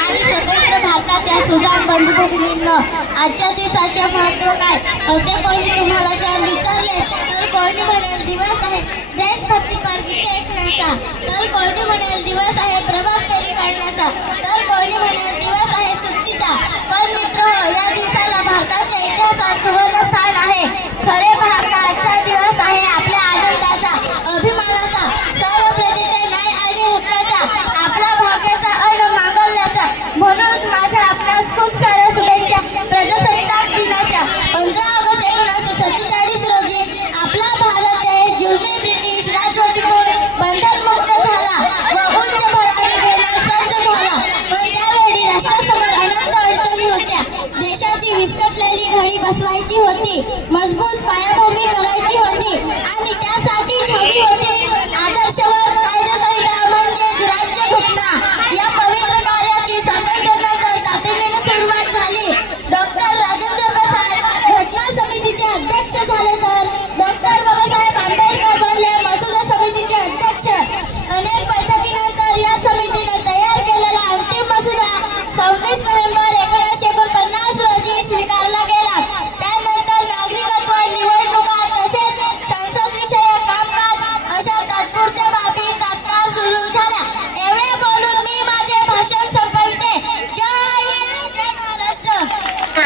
आणि भारताच्या आजच्या दिवसाचे महत्त्व काय? असे कोणी तुम्हाला बसवायची होती. मजबूत